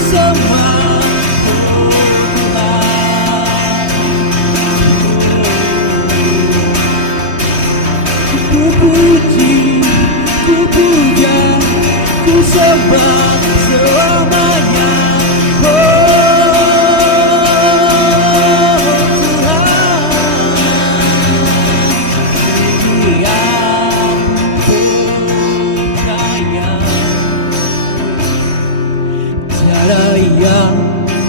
semua ku puji, ku puja, ku sembah selamanya. Yang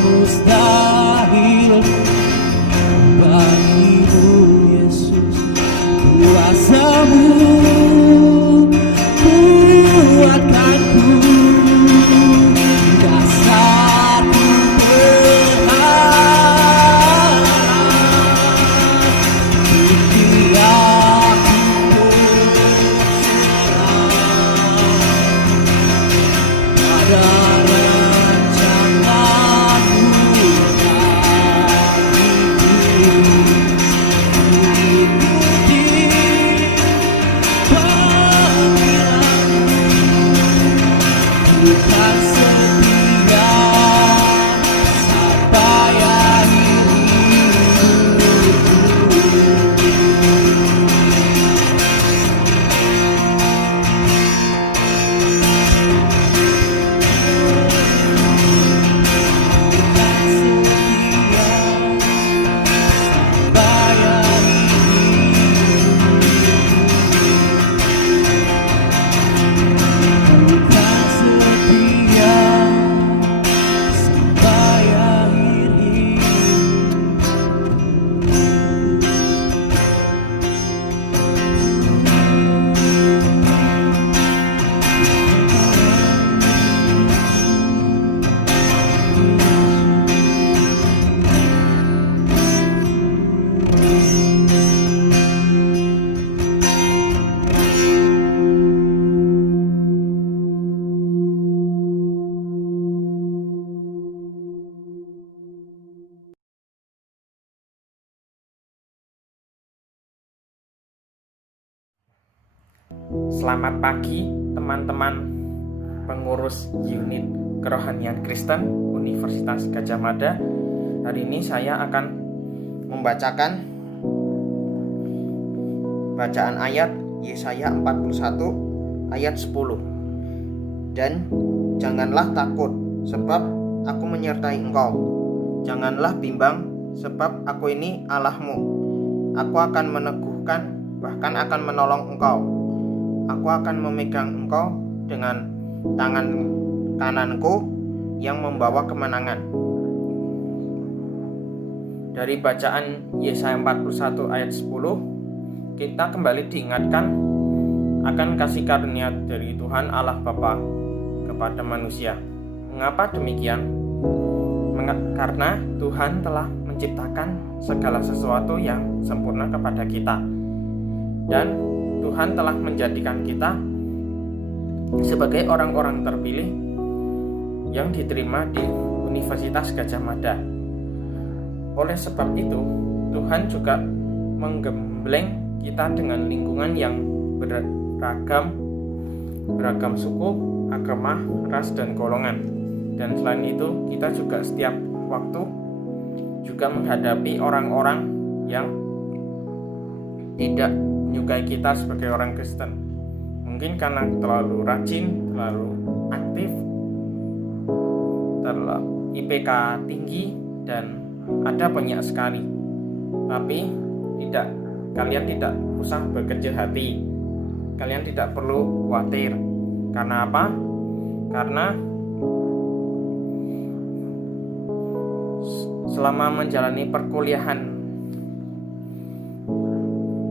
mustahil bagimu Yesus, kuasamu kuatkanku, dasarku berharap, bukti aku berserah pada Selamat pagi teman-teman pengurus unit kerohanian Kristen Universitas Gadjah Mada. Hari ini saya akan membacakan bacaan ayat Yesaya 41 ayat 10. Dan janganlah takut, sebab aku menyertai engkau. Janganlah bimbang, sebab aku ini Allahmu. Aku akan meneguhkan, bahkan akan menolong engkau. Aku akan memegang engkau dengan tangan kananku yang membawa kemenangan. Dari bacaan Yesaya 41 ayat 10, kita kembali diingatkan akan kasih karunia dari Tuhan Allah Bapa kepada manusia. Mengapa demikian? Karena Tuhan telah menciptakan segala sesuatu yang sempurna kepada kita. Dan Tuhan telah menjadikan kita sebagai orang-orang terpilih yang diterima di Universitas Gadjah Mada. Oleh sebab itu, Tuhan juga menggembleng kita dengan lingkungan yang beragam suku, agama, ras, dan golongan. Dan selain itu, kita juga setiap waktu juga menghadapi orang-orang yang tidak menyukai kita sebagai orang Kristen. Mungkin karena terlalu rajin, terlalu aktif, terlalu IPK tinggi, dan ada banyak sekali. Tapi kalian tidak usah berkecil hati. Kalian tidak perlu khawatir. Karena apa? Karena selama menjalani perkuliahan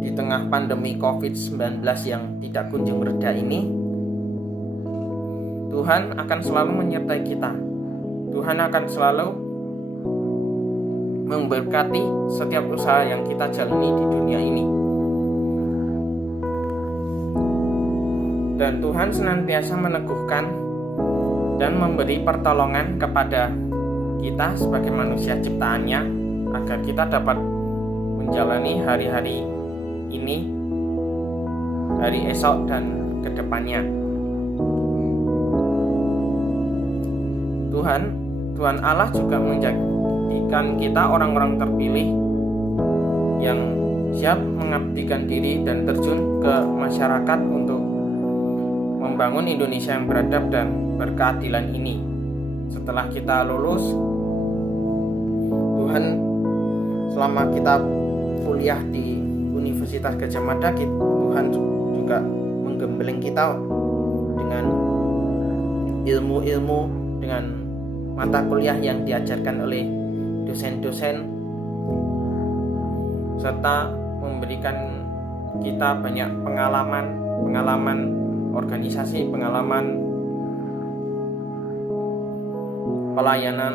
di tengah pandemi COVID-19 yang tidak kunjung reda ini, Tuhan akan selalu menyertai kita. Tuhan akan selalu memberkati setiap usaha yang kita jalani di dunia ini. Dan Tuhan senantiasa meneguhkan dan memberi pertolongan kepada kita sebagai manusia ciptaannya, agar kita dapat menjalani hari-hari ini, hari esok, dan kedepannya. Tuhan Tuhan Allah juga menjadikan kita orang-orang terpilih yang siap mengabdikan diri dan terjun ke masyarakat untuk membangun Indonesia yang beradab dan berkeadilan ini. Setelah kita lulus, Tuhan selama kita kuliah di Universitas Gadjah Mada, Tuhan juga menggembleng kita dengan ilmu-ilmu, dengan mata kuliah yang diajarkan oleh dosen-dosen, serta memberikan kita banyak pengalaman organisasi, pengalaman pelayanan,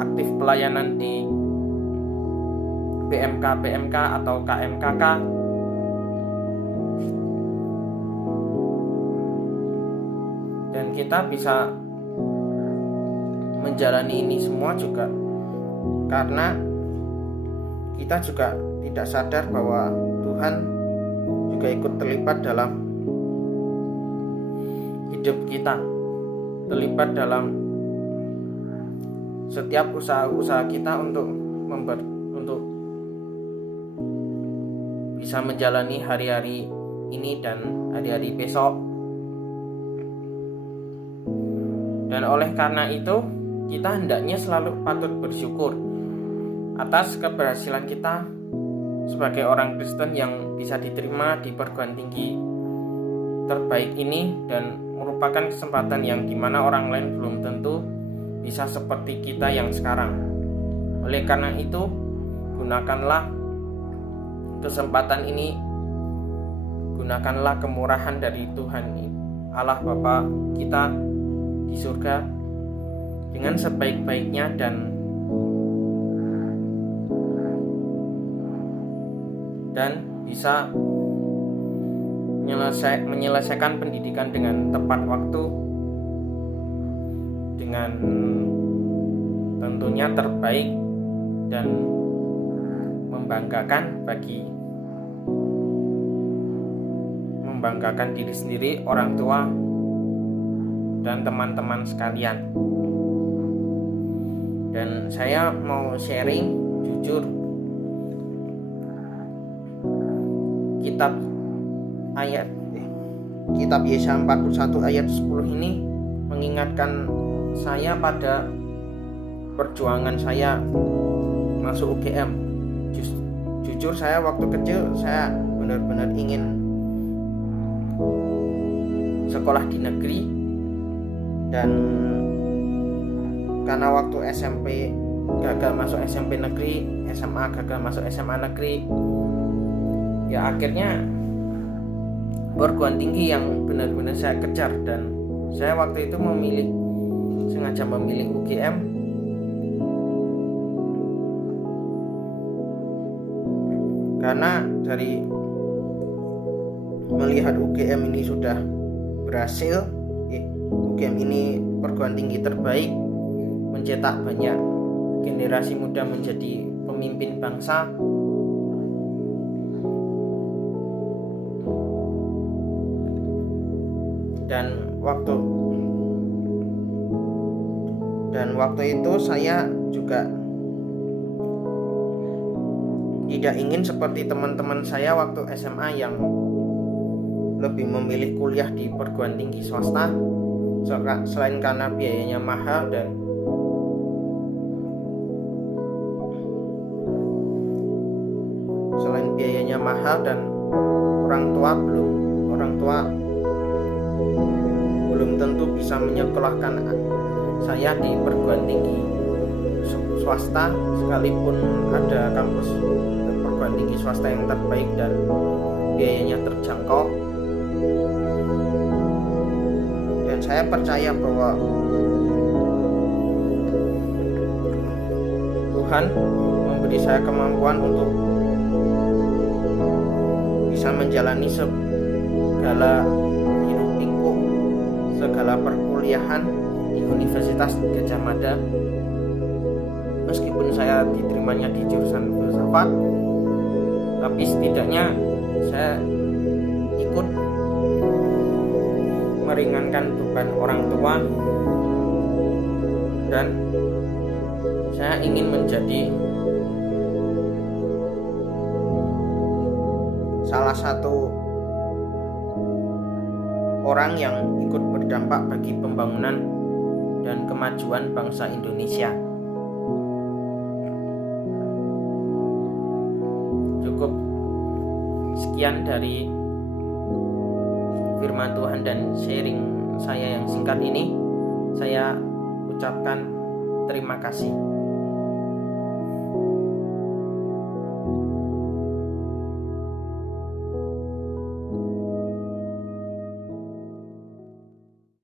aktif pelayanan di PMK atau KMKK. Dan kita bisa menjalani ini semua juga karena kita juga tidak sadar bahwa Tuhan juga ikut terlibat dalam hidup kita, terlibat dalam setiap usaha-usaha kita untuk bisa menjalani hari-hari ini dan hari-hari besok. Dan oleh karena itu, kita hendaknya selalu patut bersyukur atas keberhasilan kita sebagai orang Kristen yang bisa diterima di perguruan tinggi terbaik ini, dan merupakan kesempatan yang dimana orang lain belum tentu bisa seperti kita yang sekarang. Oleh karena itu, gunakanlah kesempatan ini, gunakanlah kemurahan dari Tuhan Allah Bapa kita di surga dengan sebaik-baiknya dan bisa menyelesaikan pendidikan dengan tepat waktu, dengan tentunya terbaik dan membanggakan diri sendiri, orang tua, dan teman-teman sekalian. Dan saya mau sharing jujur, kitab Yesaya 41 ayat 10 ini mengingatkan saya pada perjuangan saya masuk UGM. Jujur saya waktu kecil saya benar-benar ingin sekolah di negeri, dan karena waktu SMP gagal masuk SMP negeri, SMA gagal masuk SMA negeri, ya akhirnya perguruan tinggi yang benar-benar saya kejar. Dan saya waktu itu sengaja memilih UGM karena dari melihat UGM ini sudah berhasil, UGM ini perguruan tinggi terbaik, mencetak banyak generasi muda menjadi pemimpin bangsa. Dan waktu itu saya juga tidak ingin seperti teman-teman saya waktu SMA yang lebih memilih kuliah di perguruan tinggi swasta, selain karena biayanya mahal dan orang tua belum tentu bisa menyekolahkan saya di perguruan tinggi swasta, sekalipun ada kampus perguruan tinggi swasta yang terbaik dan biayanya terjangkau. Dan saya percaya bahwa Tuhan memberi saya kemampuan untuk bisa menjalani segala hiruk pikuk, segala perkuliahan di Universitas Gadjah Mada. Meskipun saya diterimanya di jurusan filsafat, tapi setidaknya saya ikut meringankan beban orang tua dan saya ingin menjadi salah satu orang yang ikut berdampak bagi pembangunan dan kemajuan bangsa Indonesia. Cukup sekian dari firman Tuhan dan sharing saya yang singkat ini. Saya ucapkan terima kasih.